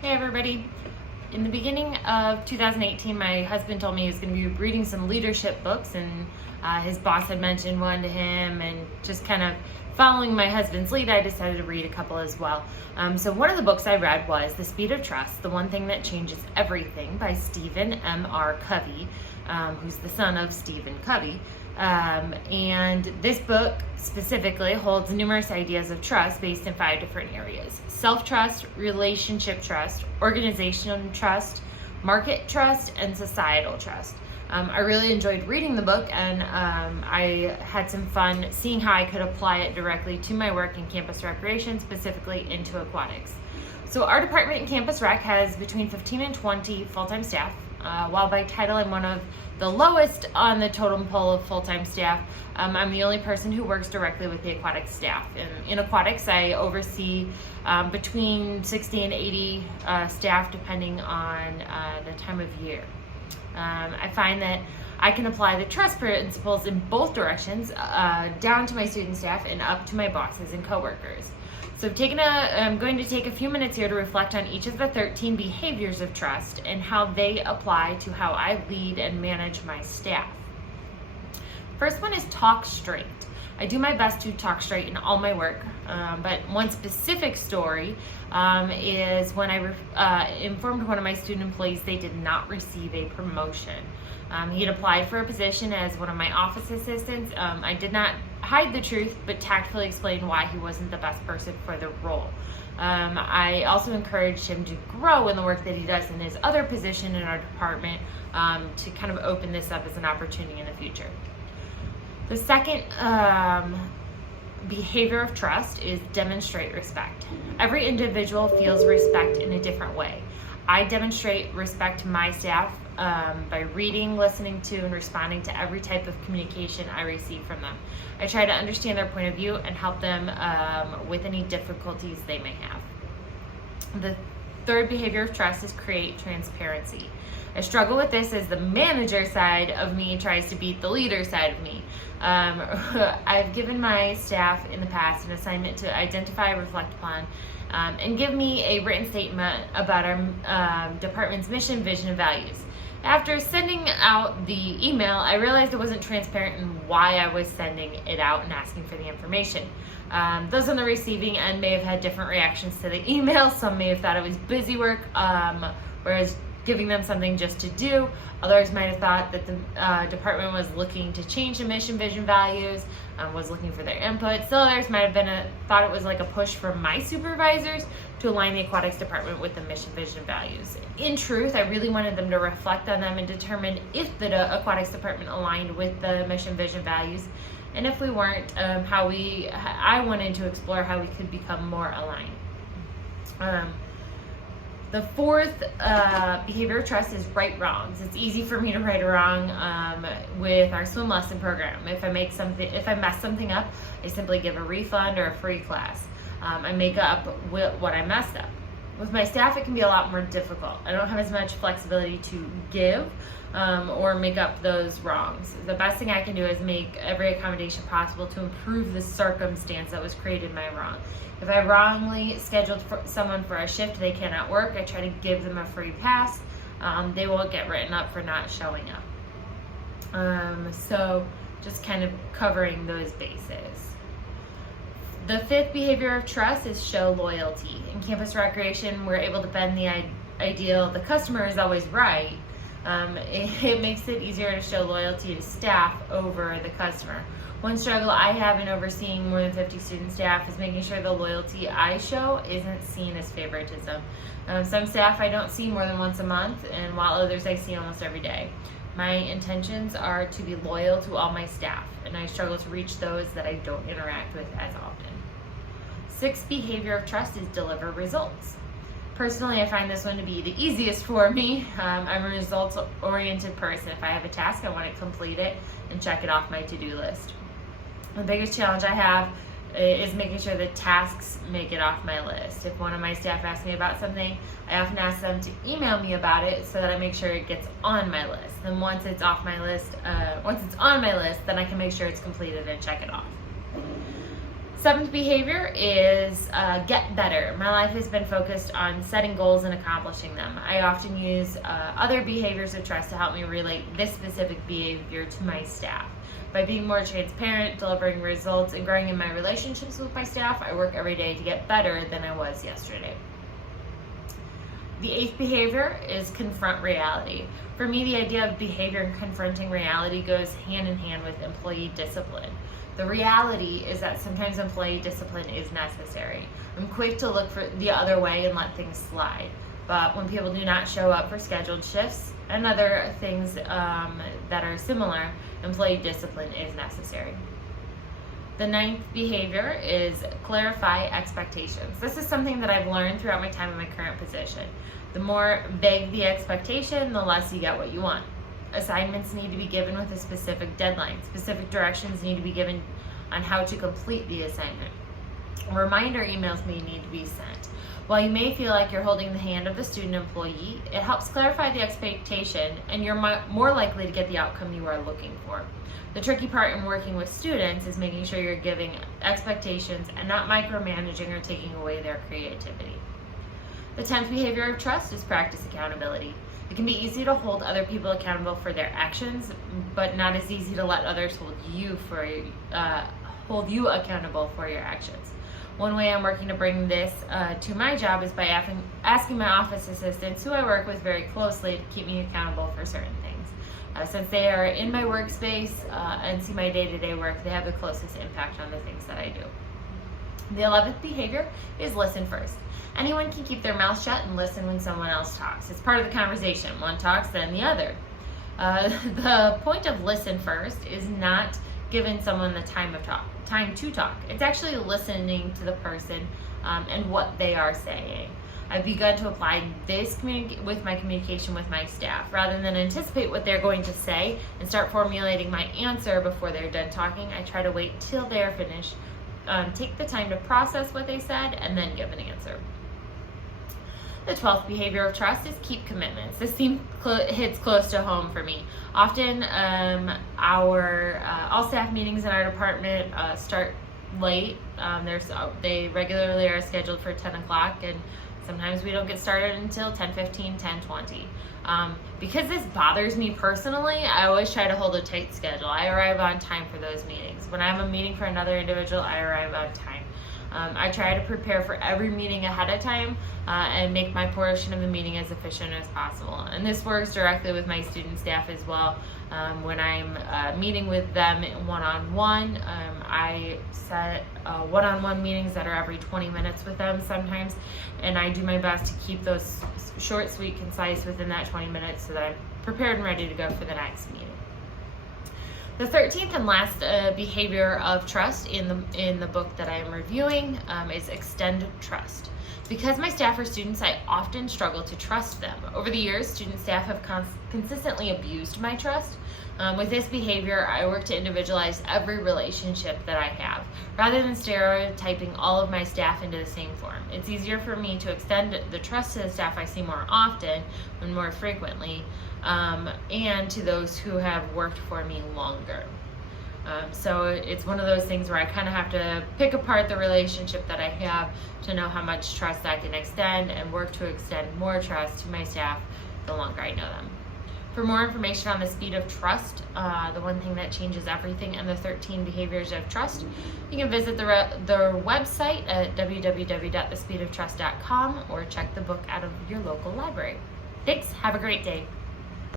Hey everybody. In the beginning of 2018, my husband told me he was going to be reading some leadership books, and his boss had mentioned one to him, and just kind of following my husband's lead, I decided to read a couple as well. So one of the books I read was The Speed of Trust, The One Thing That Changes Everything by Stephen M.R. Covey, who's the son of Stephen Covey. And this book specifically holds numerous ideas of trust based in 5 different areas: self-trust, relationship trust, organizational trust, market trust, and societal trust. I really enjoyed reading the book, and I had some fun seeing how I could apply it directly to my work in campus recreation, specifically into aquatics. So our department in campus rec has between 15 and 20 full-time staff. While by title I'm one of the lowest on the totem pole of full-time staff, I'm the only person who works directly with the aquatic staff. In aquatics, I oversee between 60 and 80 staff depending on the time of year. I find that I can apply the trust principles in both directions, down to my student staff and up to my bosses and coworkers. So I'm going to take a few minutes here to reflect on each of the 13 behaviors of trust and how they apply to how I lead and manage my staff. First one is talk straight. I do my best to talk straight in all my work, but one specific story is when I informed one of my student employees they did not receive a promotion. He had applied for a position as one of my office assistants. I did not hide the truth, but tactfully explained why he wasn't the best person for the role. I also encouraged him to grow in the work that he does in his other position in our department, to kind of open this up as an opportunity in the future. The second behavior of trust is demonstrate respect. Every individual feels respect in a different way. I demonstrate respect to my staff by reading, listening to, and responding to every type of communication I receive from them. I try to understand their point of view and help them with any difficulties they may have. The third behavior of trust is create transparency. I struggle with this as the manager side of me tries to beat the leader side of me. I've given my staff in the past an assignment to identify, reflect upon, and give me a written statement about our department's mission, vision, and values. After sending out the email, I realized it wasn't transparent in why I was sending it out and asking for the information. Those on the receiving end may have had different reactions to the email. Some may have thought it was busy work, whereas giving them something just to do. Others might have thought that the department was looking to change the mission, vision, values, was looking for their input. Still others might have thought it was like a push from my supervisors to align the aquatics department with the mission, vision, values. In truth, I really wanted them to reflect on them and determine if the aquatics department aligned with the mission, vision, values, and if we weren't, I wanted to explore how we could become more aligned. The fourth behavior of trust is right wrongs. It's easy for me to right a wrong with our swim lesson program. If I mess something up, I simply give a refund or a free class. I make up what I messed up. With my staff, it can be a lot more difficult. I don't have as much flexibility to give or make up those wrongs. The best thing I can do is make every accommodation possible to improve the circumstance that was created by wrong. If I wrongly scheduled someone for a shift they cannot work, I try to give them a free pass. They won't get written up for not showing up. So just kind of covering those bases. The fifth behavior of trust is show loyalty. In campus recreation, we're able to bend the ideal the customer is always right. It makes it easier to show loyalty to staff over the customer. One struggle I have in overseeing more than 50 student staff is making sure the loyalty I show isn't seen as favoritism. Some staff I don't see more than once a month, and while others I see almost every day. My intentions are to be loyal to all my staff, and I struggle to reach those that I don't interact with as often. Sixth behavior of trust is deliver results. Personally, I find this one to be the easiest for me. I'm a results-oriented person. If I have a task, I want to complete it and check it off my to-do list. The biggest challenge I have is making sure that tasks make it off my list. If one of my staff asks me about something, I often ask them to email me about it so that I make sure it gets on my list. And once it's on my list, then I can make sure it's completed and check it off. Seventh behavior is get better. My life has been focused on setting goals and accomplishing them. I often use other behaviors of trust to help me relate this specific behavior to my staff. By being more transparent, delivering results, and growing in my relationships with my staff, I work every day to get better than I was yesterday. The eighth behavior is confront reality. For me, the idea of behavior and confronting reality goes hand in hand with employee discipline. The reality is that sometimes employee discipline is necessary. I'm quick to look for the other way and let things slide. But when people do not show up for scheduled shifts and other things that are similar, employee discipline is necessary. The ninth behavior is clarify expectations. This is something that I've learned throughout my time in my current position. The more vague the expectation, the less you get what you want. Assignments need to be given with a specific deadline. Specific directions need to be given on how to complete the assignment. Reminder emails may need to be sent. While you may feel like you're holding the hand of the student employee, it helps clarify the expectation and you're more likely to get the outcome you are looking for. The tricky part in working with students is making sure you're giving expectations and not micromanaging or taking away their creativity. The 10th behavior of trust is practice accountability. It can be easy to hold other people accountable for their actions, but not as easy to let others hold you accountable for your actions. One way I'm working to bring this to my job is by asking my office assistants, who I work with very closely, to keep me accountable for certain things. Since they are in my workspace and see my day-to-day work, they have the closest impact on the things that I do. The 11th behavior is listen first. Anyone can keep their mouth shut and listen when someone else talks. It's part of the conversation. One talks, then the other. The point of listen first is not giving someone the time to talk. It's actually listening to the person and what they are saying. I've begun to apply this with my communication with my staff. Rather than anticipate what they're going to say and start formulating my answer before they're done talking, I try to wait till they're finished, take the time to process what they said, and then give an answer. The 12th behavior of trust is keep commitments. This theme hits close to home for me. Often our all staff meetings in our department start late. They regularly are scheduled for 10 o'clock, and sometimes we don't get started until 10:15, 10:20. Because this bothers me personally, I always try to hold a tight schedule. I arrive on time for those meetings. When I have a meeting for another individual, I arrive on time. I try to prepare for every meeting ahead of time and make my portion of the meeting as efficient as possible. And this works directly with my student staff as well. When I'm meeting with them one-on-one, I set one-on-one meetings that are every 20 minutes with them sometimes, and I do my best to keep those short, sweet, concise within that 20 minutes so that I'm prepared and ready to go for the next meeting. The 13th and last behavior of trust in the book that I am reviewing is extend trust. Because my staff are students, I often struggle to trust them. Over the years, student staff have consistently abused my trust. With this behavior, I work to individualize every relationship that I have, rather than stereotyping all of my staff into the same form. It's easier for me to extend the trust to the staff I see more often and more frequently, and to those who have worked for me longer. So it's one of those things where I kind of have to pick apart the relationship that I have to know how much trust I can extend and work to extend more trust to my staff the longer I know them. For more information on the speed of trust, the one thing that changes everything, and the 13 behaviors of trust, you can visit their website at www.thespeedoftrust.com or check the book out of your local library. Thanks. Have a great day.